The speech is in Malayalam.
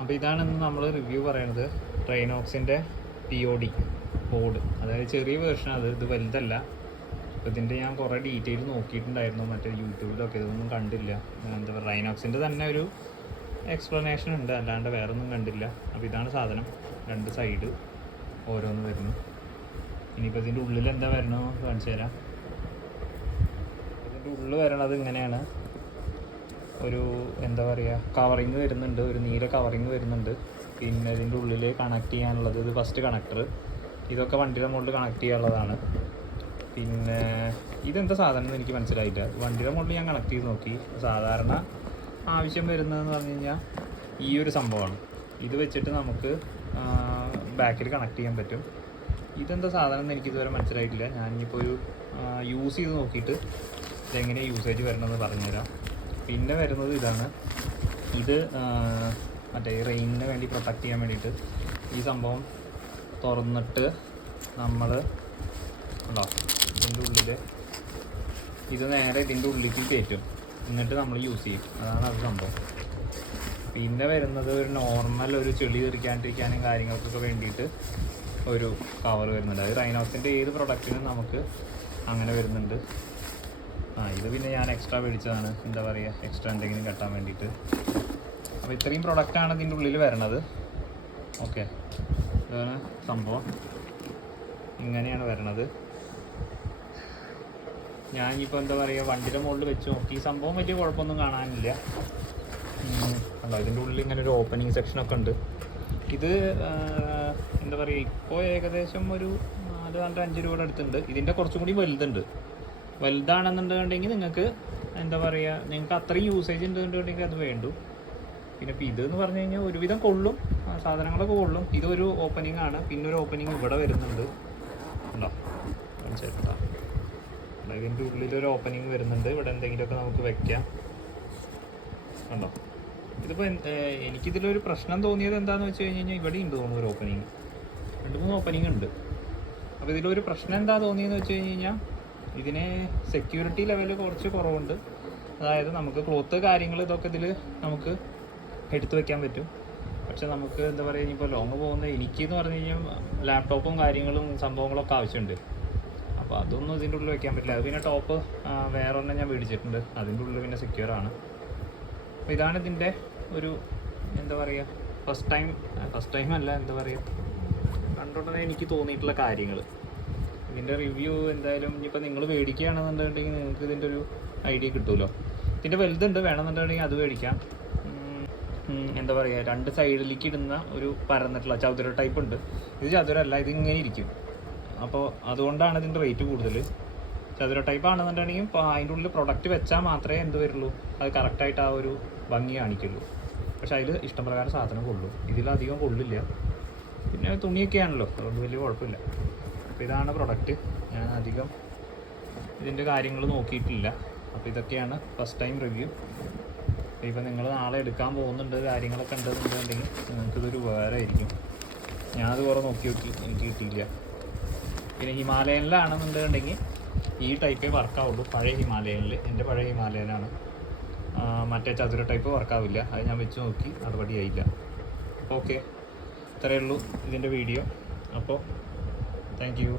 അപ്പോൾ ഇതാണ് ഇന്ന് നമ്മൾ റിവ്യൂ പറയുന്നത്. റൈനോക്സിൻ്റെ POD ബോർഡ്, അതായത് ചെറിയ വേർഷൻ. ഇത് വലുതല്ല. അപ്പോൾ ഇതിൻ്റെ ഞാൻ കുറേ ഡീറ്റെയിൽ നോക്കിയിട്ടുണ്ടായിരുന്നു മറ്റേ യൂട്യൂബിലൊക്കെ, ഇതൊന്നും കണ്ടില്ല. എന്താ പറയുക, റൈനോക്സിൻ്റെ തന്നെ ഒരു എക്സ്പ്ലനേഷൻ ഉണ്ട്, അല്ലാണ്ട് വേറെ ഒന്നും കണ്ടില്ല. അപ്പോൾ ഇതാണ് സാധനം. 2 സൈഡ് ഓരോന്ന് വരുന്നു. ഇനിയിപ്പോൾ ഇതിൻ്റെ ഉള്ളിൽ എന്താ വരണോ കാണിച്ചു തരാം. ഇതിൻ്റെ ഉള്ളിൽ വരണത് ഇങ്ങനെയാണ്. ഒരു എന്താ പറയുക, കവറിങ് വരുന്നുണ്ട്, ഒരു നീല കവറിങ് വരുന്നുണ്ട്. പിന്നെ ഇതിൻ്റെ ഉള്ളിൽ കണക്ട് ചെയ്യാനുള്ളത്, ഇത് ഫസ്റ്റ് കണക്ടർ. ഇതൊക്കെ വണ്ടിയുടെ മുകളിൽ കണക്ട് ചെയ്യാനുള്ളതാണ്. പിന്നെ ഇതെന്താ സാധനം എന്ന് എനിക്ക് മനസ്സിലായില്ല. വണ്ടിയുടെ മുകളിൽ ഞാൻ കണക്ട് ചെയ്ത് നോക്കി. സാധാരണ ആവശ്യം വരുന്നതെന്ന് പറഞ്ഞു കഴിഞ്ഞാൽ ഈ ഒരു സംഭവമാണ്. ഇത് വെച്ചിട്ട് നമുക്ക് ബാക്കിൽ കണക്ട് ചെയ്യാൻ പറ്റും. ഇതെന്താ സാധനം എന്ന് എനിക്കിതുവരെ മനസ്സിലായിട്ടില്ല. ഞാനിപ്പോൾ ഒരു യൂസ് ചെയ്ത് നോക്കിയിട്ട് ഇതെങ്ങനെയാണ് യൂസേജ് വരണമെന്ന് പറഞ്ഞുതരാം. പിന്നെ വരുന്നത് ഇതാണ്. ഇത് മറ്റേ റെയിനിന് വേണ്ടി പ്രൊട്ടക്റ്റ് ചെയ്യാൻ വേണ്ടിയിട്ട് ഈ സംഭവം തുറന്നിട്ട് നമ്മൾ ഉണ്ടോ ഇതിൻ്റെ ഉള്ളിൽ ഇത് നേരെ ഇതിൻ്റെ ഉള്ളിലേക്ക് കയറ്റും, എന്നിട്ട് നമ്മൾ യൂസ് ചെയ്യും. അതാണ് അത് സംഭവം. പിന്നെ വരുന്നത് ഒരു നോർമൽ ഒരു ചെളി തെറിക്കാണ്ടിരിക്കാനും കാര്യങ്ങൾക്കൊക്കെ വേണ്ടിയിട്ട് ഒരു കവർ വരുന്നുണ്ട്. അത് റൈനോക്സിൻ്റെ ഏത് പ്രൊഡക്റ്റിനും നമുക്ക് അങ്ങനെ വരുന്നുണ്ട്. ഇത് പിന്നെ ഞാൻ എക്സ്ട്രാ മേടിച്ചതാണ്, എന്താ പറയുക, എക്സ്ട്രാ എന്തെങ്കിലും കെട്ടാൻ വേണ്ടിയിട്ട്. അപ്പോൾ ഇത്രയും പ്രൊഡക്റ്റാണ് ഇതിൻ്റെ ഉള്ളിൽ വരണത്. ഓക്കെ, ഇതാണ് സംഭവം. ഇങ്ങനെയാണ് വരണത്. ഞാനിപ്പോൾ എന്താ പറയുക, വണ്ടിയുടെ മുകളിൽ വെച്ച് നോക്കി. ഈ സംഭവം വലിയ കുഴപ്പമൊന്നും കാണാനില്ല. അല്ല, ഇതിൻ്റെ ഉള്ളിൽ ഇങ്ങനെ ഒരു ഓപ്പണിങ് സെക്ഷനൊക്കെ ഉണ്ട്. ഇത് എന്താ പറയുക, ഇപ്പോൾ ഏകദേശം ഒരു 4-5 രൂപയുടെ അടുത്തുണ്ട്. ഇതിൻ്റെ കുറച്ചും കൂടി വലുതുണ്ട്. വലുതാണെന്നുണ്ടെങ്കിൽ നിങ്ങൾക്ക് എന്താ പറയുക, നിങ്ങൾക്ക് അത്രയും യൂസേജ് ഉണ്ടെന്നുണ്ടെങ്കിൽ അത് വേണ്ടു. പിന്നെ ഇപ്പോൾ ഇതെന്ന് പറഞ്ഞു കഴിഞ്ഞാൽ ഒരുവിധം കൊള്ളും, സാധനങ്ങളൊക്കെ കൊള്ളും. ഇതൊരു ഓപ്പണിംഗ് ആണ്. പിന്നെ ഒരു ഓപ്പണിംഗ് ഇവിടെ വരുന്നുണ്ട്, ഉണ്ടോ ചേട്ടാ. ഇതിൻ്റെ ഉള്ളിലൊരു ഓപ്പണിംഗ് വരുന്നുണ്ട്. ഇവിടെ എന്തെങ്കിലുമൊക്കെ നമുക്ക് വെക്കാം, കണ്ടോ. ഇതിപ്പോൾ എനിക്കിതിലൊരു പ്രശ്നം തോന്നിയത് എന്താണെന്ന് വെച്ച് കഴിഞ്ഞാൽ ഇവിടെ ഉണ്ട് തോന്നുന്നു ഒരു ഓപ്പണിങ്, 2-3 ഓപ്പണിംഗ് ഉണ്ട്. അപ്പോൾ ഇതിലൊരു പ്രശ്നം എന്താ തോന്നിയെന്ന് വെച്ച് കഴിഞ്ഞാൽ ഇതിന് സെക്യൂരിറ്റി ലെവൽ കുറച്ച് കുറവുണ്ട്. അതായത് നമുക്ക് ക്ലോത്ത് കാര്യങ്ങൾ ഇതൊക്കെ ഇതിൽ നമുക്ക് എടുത്തു വയ്ക്കാൻ പറ്റും. പക്ഷെ നമുക്ക് എന്താ പറയുക, ഇനിയിപ്പോൾ ലോങ് പോകുന്ന എനിക്കെന്ന് പറഞ്ഞു കഴിഞ്ഞാൽ ലാപ്ടോപ്പും കാര്യങ്ങളും സംഭവങ്ങളൊക്കെ ആവശ്യമുണ്ട്. അപ്പോൾ അതൊന്നും ഇതിൻ്റെ ഉള്ളിൽ വയ്ക്കാൻ പറ്റില്ല. അത് പിന്നെ ടോപ്പ് വേറെ ഒന്നും ഞാൻ മേടിച്ചിട്ടുണ്ട്, അതിൻ്റെ ഉള്ളിൽ പിന്നെ സെക്യൂറാണ്. അപ്പോൾ ഇതാണ് ഇതിൻ്റെ ഒരു എന്താ പറയുക, ഫസ്റ്റ് ടൈം അല്ല, എന്താ പറയുക, കണ്ടുകൊണ്ടേ എനിക്ക് തോന്നിയിട്ടുള്ള കാര്യങ്ങൾ. ഇതിൻ്റെ റിവ്യൂ എന്തായാലും ഇനിയിപ്പോൾ നിങ്ങൾ മേടിക്കുകയാണെന്നുണ്ടെങ്കിൽ നിങ്ങൾക്ക് ഇതിൻ്റെ ഒരു ഐഡിയ കിട്ടുമല്ലോ. ഇതിൻ്റെ വലുതുണ്ട്, വേണമെന്നുണ്ടെങ്കിൽ അത് മേടിക്കാം. എന്താ പറയുക, 2 സൈഡിലേക്ക് ഇടുന്ന ഒരു പരന്നിട്ടുള്ള ചതുര ടൈപ്പ് ഉണ്ട്. ഇത് ചതുരല്ല, ഇത് ഇങ്ങനെ ഇരിക്കും. അപ്പോൾ അതുകൊണ്ടാണ് ഇതിൻ്റെ റേറ്റ് കൂടുതൽ. ചതുര ടൈപ്പ് ആണെന്നുണ്ടെങ്കിൽ അതിൻ്റെ ഉള്ളിൽ പ്രൊഡക്റ്റ് വെച്ചാൽ മാത്രമേ എന്ത് വരുള്ളൂ, അത് കറക്റ്റായിട്ട് ആ ഒരു ഭംഗി കാണിക്കുള്ളൂ. പക്ഷേ അതിൽ ഇഷ്ടംപ്രകാരം സാധനം കൊള്ളും. ഇതിലധികം കൊള്ളില്ല. പിന്നെ തുണിയൊക്കെ ആണല്ലോ, അതുകൊണ്ട് വലിയ കുഴപ്പമില്ല. അപ്പോൾ ഇതാണ് പ്രൊഡക്റ്റ്. ഞാൻ അധികം ഇതിൻ്റെ കാര്യങ്ങൾ നോക്കിയിട്ടില്ല. അപ്പോൾ ഇതൊക്കെയാണ് ഫസ്റ്റ് ടൈം റിവ്യൂ. അപ്പോൾ ഇപ്പോൾ നിങ്ങൾ നാളെ എടുക്കാൻ പോകുന്നുണ്ട്, കാര്യങ്ങളൊക്കെ ഉണ്ടെന്നുണ്ടെങ്കിൽ നിങ്ങൾക്കിതൊരു ഉപകാരമായിരിക്കും. ഞാനത് കുറേ നോക്കി എനിക്ക് കിട്ടിയില്ല. പിന്നെ ഹിമാലയനിലാണെന്നുണ്ടെങ്കിൽ ഈ ടൈപ്പേ വർക്കാവുള്ളൂ. പഴയ ഹിമാലയനിൽ, എൻ്റെ പഴയ ഹിമാലയനാണ്. മറ്റേ ചതുര ടൈപ്പ് വർക്കാവില്ല. അത് ഞാൻ വെച്ച് നോക്കി, നടപടിയായില്ല. ഓക്കെ, ഇത്രയേ ഉള്ളൂ ഇതിൻ്റെ വീഡിയോ. അപ്പോൾ താങ്ക് യു.